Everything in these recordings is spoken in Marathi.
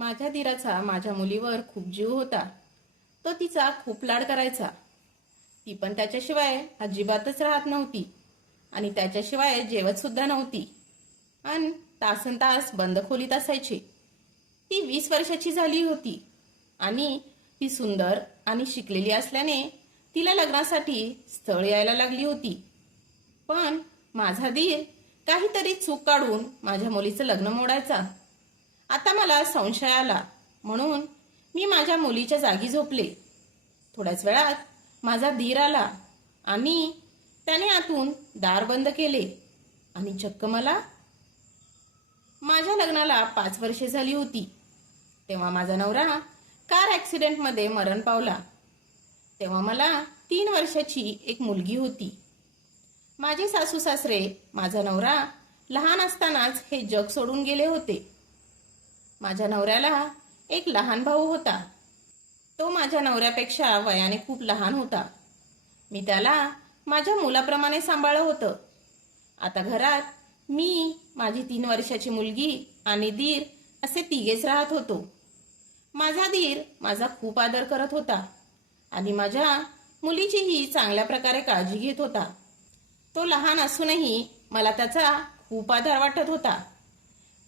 माझ्या दिराचा माझ्या मुलीवर खूप जीव होता. तो तिचा खूप लाड करायचा. ती पण त्याच्याशिवाय अजिबातच राहत नव्हती. आणि त्याच्याशिवाय जेवत सुद्धा नव्हती. आणि तासन तास बंद खोलीत असायची. ती वीस वर्षाची झाली होती. आणि ती सुंदर आणि शिकलेली असल्याने तिला लग्नासाठी स्थळ यायला लागली होती. पण माझा दीर काहीतरी चूक काढून माझ्या मुलीचं लग्न मोडायचा. आता मला संशय आला. म्हणून मी माझ्या मुलीच्या जागी झोपले. थोड्याच वेळात माझा धीर आला. आणि त्याने आतून दार बंद केले. आणि चक्क मला माझ्या लग्नाला पाच वर्षे झाली होती. तेव्हा माझा नवरा कार ॲक्सिडेंटमध्ये मरण पावला. तेव्हा मला तीन वर्षाची एक मुलगी होती. माझे सासू सासरे माझा नवरा लहान असतानाच हे जग सोडून गेले होते. माझ्या नवऱ्याला एक लहान भाऊ होता. तो माझ्या नवऱ्यापेक्षा वयाने खूप लहान होता. मी त्याला माझ्या मुलाप्रमाणे सांभाळलं होतं. आता घरात मी माझी तीन वर्षाची मुलगी आणि दीर असे तिघेच राहत होतो. माझा दीर माझा खूप आदर करत होता आणि माझ्या मुलीचीही चांगल्या प्रकारे काळजी घेत होता. तो लहान असूनही मला त्याचा खूप आदर वाटत होता.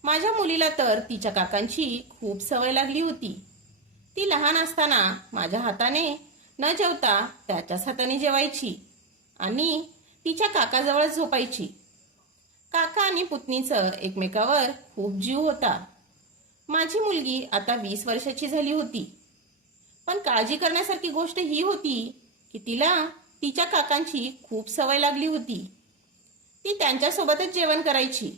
माझ्या मुलीला तर तिच्या काकांची खूप सवय लागली होती. ती लहान असताना माझ्या हाताने न जेवता त्याच्याच हाताने जेवायची आणि तिच्या काकाजवळच झोपायची. काका आणि पुतणीचं एकमेकावर खूप जीव होता. माझी मुलगी आता वीस वर्षाची झाली होती. पण काळजी करण्यासारखी गोष्ट ही होती की तिला तिच्या काकांची खूप सवय लागली होती. ती त्यांच्यासोबतच जेवण करायची.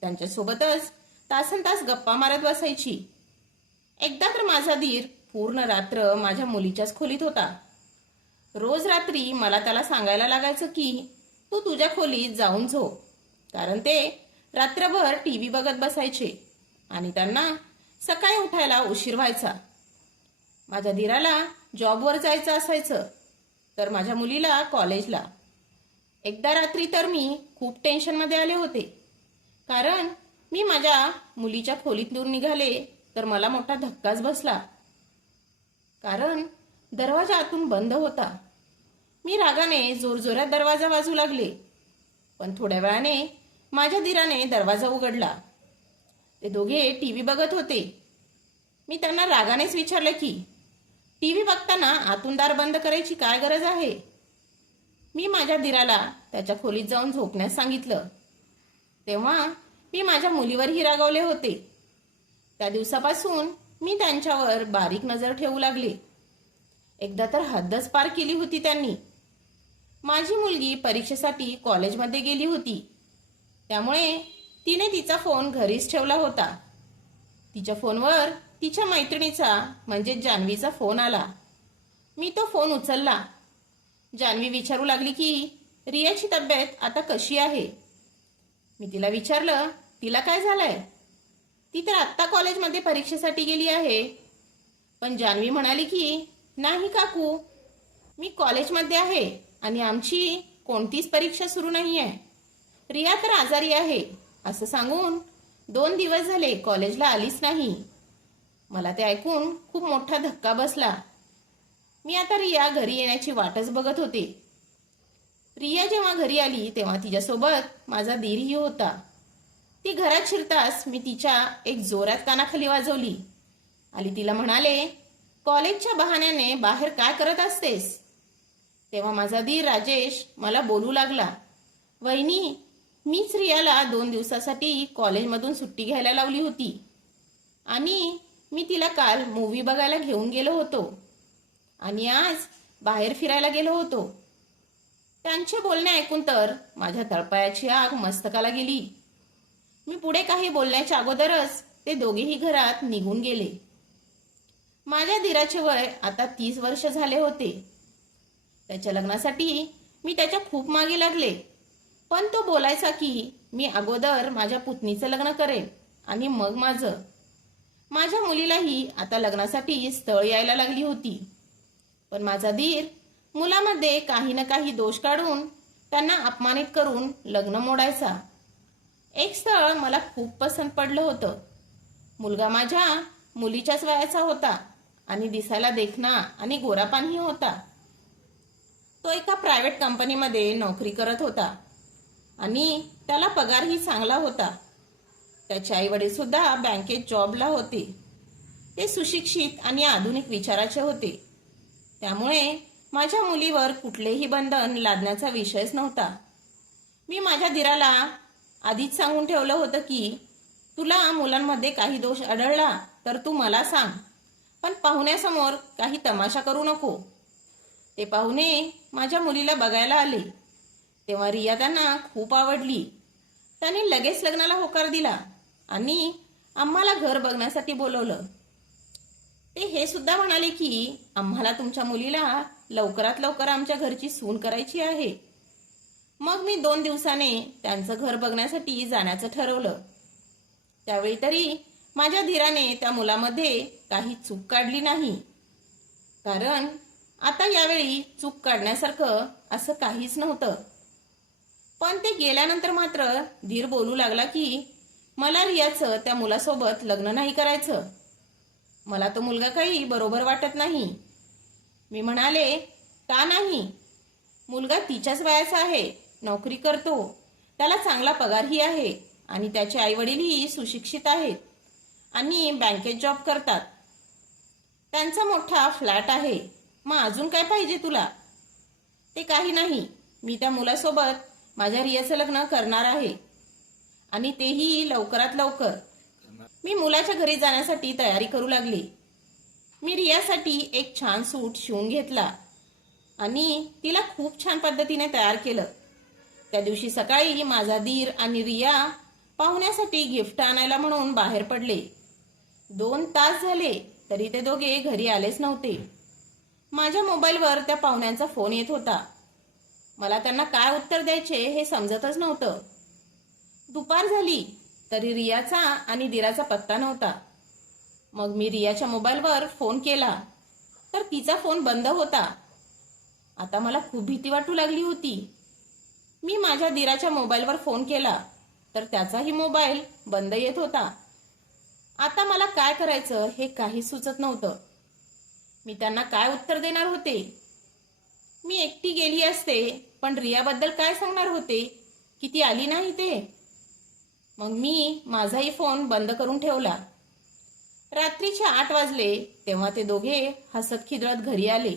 त्यांच्यासोबतच तासन तास गप्पा मारत बसायची. एकदा तर माझा धीर पूर्ण रात्र माझ्या मुलीच्याच खोलीत होता. रोज रात्री मला त्याला सांगायला लागायचं की तू तुझ्या खोलीत जाऊन झोप कारण ते रात्रभर टी व्ही बघत बसायचे आणि त्यांना सकाळी उठायला उशीर व्हायचा. माझ्या धीराला जॉबवर जायचं असायचं तर माझ्या मुलीला कॉलेजला. एकदा रात्री तर मी खूप टेन्शनमध्ये आले होते. कारण मी माझ्या मुलीच्या खोलीतून निघाले तर मला मोठा धक्काच बसला. कारण दरवाजा आतून बंद होता. मी रागाने जोरजोरात दरवाजा वाजू लागले पण थोड्या वेळाने माझ्या दिराने दरवाजा उघडला. ते दोघे टी व्ही बघत होते. मी त्यांना रागानेच विचारलं की टी व्ही बघताना आतून दार बंद करायची काय गरज आहे? मी माझ्या दिराला त्याच्या खोलीत जाऊन झोपण्यास सांगितलं. तेव्हा मी माझ्या मुलीवरही रागवले होते. त्या दिवसापासून मी त्यांच्यावर बारीक नजर ठेवू लागले. एकदा तर हद्दच पार केली होती त्यांनी. माझी मुलगी परीक्षेसाठी कॉलेजमध्ये गेली होती. त्यामुळे तिने तिचा फोन घरीच ठेवला होता. तिच्या फोनवर तिच्या मैत्रिणीचा म्हणजे जान्हवीचा फोन आला. मी तो फोन उचलला. जान्हवी विचारू लागली की रियाची तब्येत आता कशी आहे? मी तिला विचारलं तिला काय झालंय? ती तर आत्ता कॉलेजमध्ये परीक्षेसाठी गेली आहे. पण जान्हवी म्हणाली की नाही काकू मी कॉलेजमध्ये आहे आणि आमची कोणतीच परीक्षा सुरू नाही आहे रिया तर आजारी आहे असं सांगून दोन दिवस झाले कॉलेजला आलीच नाही. मला ते ऐकून खूप मोठा धक्का बसला. मी आता रिया घरी येण्याची वाटच बघत होते. रिया जेव्हा घरी आली तेव्हा तिच्यासोबत माझा दीरही होता. ती घरात शिरताच मी तिच्या एक जोरात कानाखाली वाजवली. आणि तिला म्हणाले कॉलेजच्या बहाण्याने बाहेर काय करत असतेस? तेव्हा माझा दीर राजेश मला बोलू लागला वहिनी मीच रियाला दोन दिवसासाठी कॉलेजमधून सुट्टी घ्यायला लावली होती. आणि मी तिला काल मूवी बघायला घेऊन गेलो होतो. आणि आज बाहेर फिरायला गेलो होतो. त्यांचे बोलणे ऐकून तर माझ्या तळपायाची आग मस्तकाला गेली. मी पुढे काही बोलण्याच्या अगोदरच ते दोघेही घरात निघून गेले. माझ्या धीराचे वय आता तीस वर्ष झाले होते. त्याच्या लग्नासाठी मी त्याच्या खूप मागे लागले. पण तो बोलायचा की मी अगोदर माझ्या पुतणीचं लग्न करेन आणि मग माझं. माझ्या मुलीलाही आता लग्नासाठी स्थळ यायला लागली होती. पण माझा धीर मुलामध्ये काही ना काही दोष काढून त्यांना अपमानित करून लग्न मोडायचा. एक स्थळ मला खूप पसंत पडलं होतं. मुलगा माझ्या मुलीच्याच वयाचा होता आणि दिसायला देखणा आणि गोरापानही होता. तो एका प्रायव्हेट कंपनीमध्ये नोकरी करत होता आणि त्याला पगारही चांगला होता. त्याचे आई सुद्धा बँकेत जॉबला होते. ते सुशिक्षित आणि आधुनिक विचाराचे होते. त्यामुळे माझ्या मुलीवर कुठलेही बंधन लादण्याचा विषयच नव्हता. मी माझ्या दिराला आधीच सांगून ठेवलं होतं की तुला मुलांमध्ये काही दोष आढळला तर तू मला सांग पण पाहुण्यासमोर काही तमाशा करू नको. ते पाहुणे माझ्या मुलीला बघायला आले. तेव्हा रिया त्यांना खूप आवडली. त्याने लगेच लग्नाला होकार दिला आणि आम्हाला घर बघण्यासाठी बोलवलं. ते हे सुद्धा म्हणाले की आम्हाला तुमच्या मुलीला लवकरात लवकर आमच्या घरची सून करायची आहे. मग मी दोन दिवसाने त्यांचं घर बघण्यासाठी जाण्याचं ठरवलं. त्यावेळी तरी माझ्या धीराने त्या मुलामध्ये काही चूक काढली नाही. कारण आता यावेळी चूक काढण्यासारखं असं काहीच नव्हतं. पण ते गेल्यानंतर मात्र धीर बोलू लागला की मला रियाचं त्या मुलासोबत लग्न नाही करायचं. मला तो मुलगा काही बरोबर वाटत नाही. मी म्हणाले का नाही? मुलगा तिच्याच वयाचा आहे नोकरी करतो. त्याला चांगला पगारही आहे आणि त्याचे आईवडीलही सुशिक्षित आहेत आणि बँकेत जॉब करतात. त्यांचा मोठा फ्लॅट आहे. मग अजून काय पाहिजे तुला? ते काही नाही. मी त्या मुलासोबत माझ्या रियाचं लग्न करणार आहे आणि तेही लवकरात लवकर. मी मुलाच्या घरी जाण्यासाठी तयारी करू लागली. मी रियासाठी एक छान सूट शिवून घेतला. आणि तिला खूप छान पद्धतीने तयार केलं. त्या दिवशी सकाळी माझा धीर आणि रिया पाहुण्यासाठी गिफ्ट आणायला म्हणून बाहेर पडले. दोन तास झाले तरी ते दोघे घरी आलेच नव्हते. माझ्या मोबाईलवर त्या पाहुण्यांचा फोन येत होता. मला त्यांना काय उत्तर द्यायचे हे समजतच नव्हतं. दुपार झाली तरी रियाचा आणि दिराचा पत्ता नव्हता. मग मी रियाच्या मोबाईलवर फोन केला. तर तिचा फोन बंद होता. आता मला खूप भीती वाटू लागली होती. मी माझ्या दिराच्या मोबाईलवर फोन केला. तर त्याचाही मोबाईल बंद येत होता. आता मला काय करायचं हे काही सुचत नव्हतं. मी त्यांना काय उत्तर देणार होते? मी एकटी गेली असते पण रियाबद्दल काय सांगणार होते? की ती आली नाही ते मग मी माझाही फोन बंद करून ठेवला. रात्रीचे आठ वाजले तेव्हा ते दोघे हसत खिदळत घरी आले.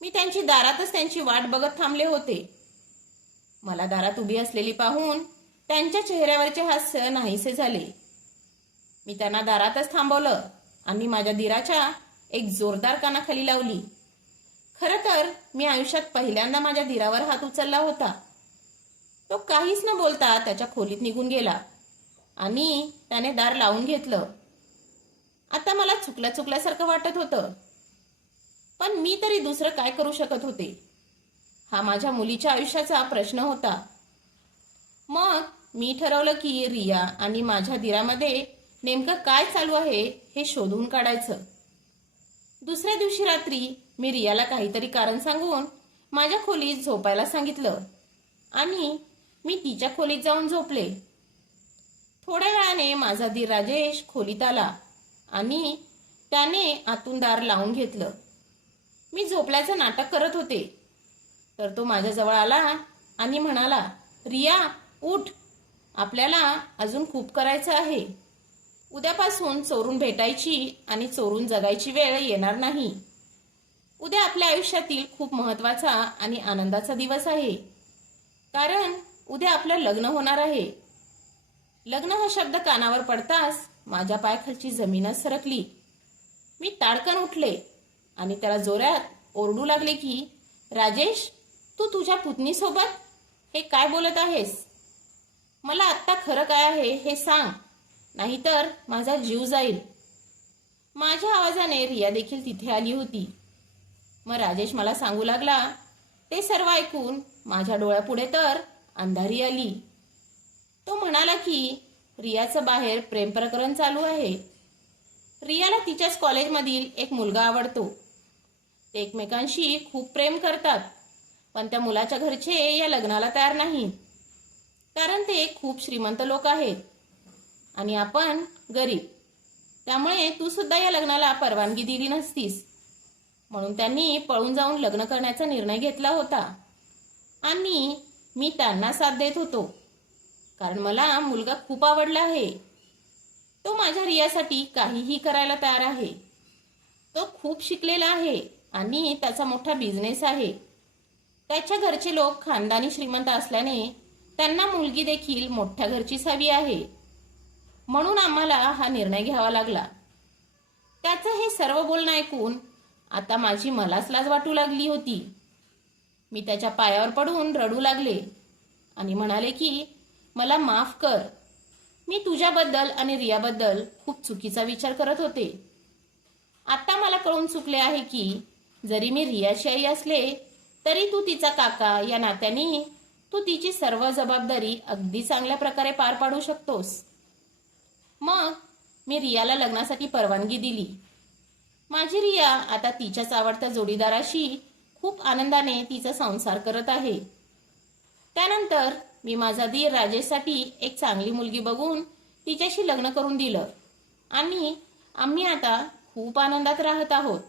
मी त्यांची दारातच त्यांची वाट बघत थांबले होते. मला दारात उभी असलेली पाहून त्यांच्या चेहऱ्यावरचे हास्य नाहीसे झाले. मी त्यांना दारातच थांबवलं आणि माझ्या दिराच्या एक जोरदार कानाखाली लावली. खरं तर मी आयुष्यात पहिल्यांदा माझ्या दिरावर हात उचलला होता. तो काहीच न बोलता त्याच्या खोलीत निघून गेला आणि त्याने दार लावून घेतलं. आता मला चुकल्या चुकल्यासारखं वाटत होतं. पण मी तरी दुसरं काय करू शकत होते? हा माझ्या मुलीच्या आयुष्याचा प्रश्न होता. मग मी ठरवलं की रिया आणि माझ्या दिरामध्ये नेमकं काय चालू आहे हे शोधून काढायचं. दुसऱ्या दिवशी रात्री मी रियाला काहीतरी कारण सांगून माझ्या खोलीत झोपायला सांगितलं आणि मी तिच्या खोलीत जाऊन झोपले. थोड्या वेळाने माझा दीर राजेश खोलीत आला. आणि त्याने आतून दार लावून घेतलं. मी झोपल्याचं नाटक करत होते. तर तो माझ्याजवळ आला आणि म्हणाला रिया उठ. आपल्याला अजून खूप करायचं आहे. उद्यापासून चोरून भेटायची आणि चोरून जगायची वेळ येणार नाही. उद्या आपल्या आयुष्यातील खूप महत्त्वाचा आणि आनंदाचा दिवस आहे. कारण उद्या आपलं लग्न होणार आहे. लग्न हा शब्द कानावर पडताच माझ्या पायाखालची जमीनच सरकली. मी ताडकन उठले आणि त्याला जोरात ओरडू लागले की राजेश तू तुझ्या पुतणीसोबत हे काय बोलत आहेस? मला आत्ता खरं काय आहे हे सांग. नाहीतर माझा जीव जाईल. माझ्या आवाजाने रिया देखील तिथे आली होती. मग राजेश मला सांगू लागला ते सर्व ऐकून माझ्या डोळ्यापुढे तर अंधारी आली. तो म्हणाला की रियाचं बाहेर प्रेम प्रकरण चालू आहे. रियाला तिच्याच कॉलेजमधील एक मुलगा आवडतो. ते एकमेकांशी खूप प्रेम करतात पण त्या मुलाच्या घरचे या लग्नाला तयार नाही. कारण ते खूप श्रीमंत लोक आहेत आणि आपण गरीब. त्यामुळे तू सुद्धा या लग्नाला परवानगी दिली नसतीस. म्हणून त्यांनी पळून जाऊन लग्न करण्याचा निर्णय घेतला होता. आणि मी त्यांना साथ देत होतो. कारण मला मुलगा खूप आवडला आहे. तो माझ्या रियासाठी काहीही करायला तयार आहे. तो खूप शिकलेला आहे आणि त्याचा मोठा बिझनेस आहे. त्याच्या घरचे लोक खानदानी श्रीमंत असल्याने त्यांना मुलगी देखील मोठ्या घरचीच हवी आहे. म्हणून आम्हाला हा निर्णय घ्यावा लागला. त्याचं हे सर्व बोलणं ऐकून आता माझी मलाच लाज वाटू लागली होती. मी त्याच्या पायावर पडून रडू लागले आणि म्हणाले की मला माफ कर. मी तुझ्याबद्दल आणि रियाबद्दल खूप चुकीचा विचार करत होते. आत्ता मला कळून चुकले आहे की जरी मी रियाशी आई असले तरी तू तिचा काका या नात्याने तू तिची सर्व जबाबदारी अगदी चांगल्या प्रकारे पार पाडू शकतोस. मग मी रियाला लग्नासाठी परवानगी दिली. माझी रिया आता तिच्याच आवडत्या जोडीदाराशी खूप आनंदाने तिचा संसार करत आहे. त्यानंतर मी माझा दीर राजेशसाठी एक चांगली मुलगी बघून तिच्याशी लग्न करून दिलं. आणि आम्ही आता खूप आनंदात राहत आहोत.